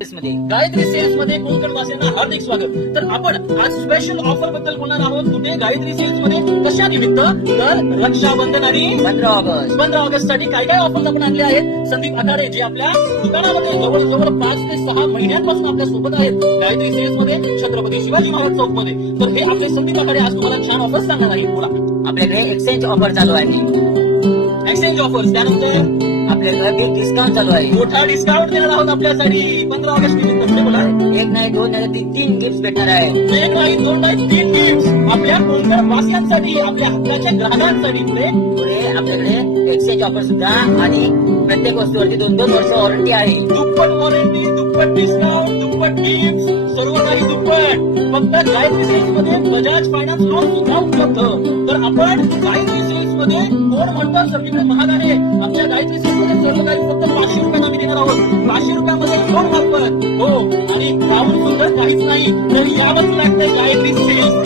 मध्ये गायत्री सेल्स मध्ये कोकण वासियांना हार्दिक स्वागत. तर आपण आज स्पेशल ऑफर बद्दल बोलणार आहोत. कुठे गायत्री सेल्स मध्ये कशा निमित्त तर रक्षाबंधन आणि 15 ऑगस्ट साठी काय काय ऑफर आपण आणले आहेत. संदीप आखाडे जे आपल्या दुकानामध्ये जवळजवळ 5 ते 6 महिन्यांपासून आपल्या सोबत आहेत गायत्री सेल्स मध्ये छत्रपती शिवाजी महाराज चौक मध्ये. तर हे आपले संदीप आखाडे आज तुम्हाला छान ऑफर सांगणार आहे. बोला. आपल्याकडे एक्सचेंज ऑफर चालू आहे. एक्सचेंज ऑफर्स, त्यानंतर आपल्याकडे बिग डिस्काउंट चालू आहे. मोठा डिस्काउंट देणार आहोत आपल्यासाठी 15 ऑगस्ट निमित्त. बोला. एक नाही दोन नाही तीन गिफ्ट भेटणार आहे. एक नाही दोन नाही 3 गिफ्ट आपल्या कोकण वासियांसाठी, आपल्या हक्काच्या ग्राहकांसाठी. पुढे आपल्याकडे एक्सचेंज ऑफर सुद्धा आणि प्रत्येक वस्तूवरती 2-2 वर्ष वॉरंटी आहे. दुप्पट वॉरंटी, दुप्पट डिस्काउंट, दुप्पट गिफ्ट, सर्व काही दुप्पट. फक्त गायत्री सेल्स मध्ये बजाज फायनान्स लोन सुद्धा उपलब्ध. तर आपण गायत्री सेल्स मध्ये कोण म्हणतात सगळीकडे महाग आहे. आपल्या गायत्री सेल्स मध्ये सर्व काही फक्त 500 रुपयांना आम्ही देणार आहोत. 500 रुपयामध्ये लोन मार्फत. हो, आणि पाऊल सुद्धा काहीच नाही. तर यावंच लागतंय गायत्री सेल्स.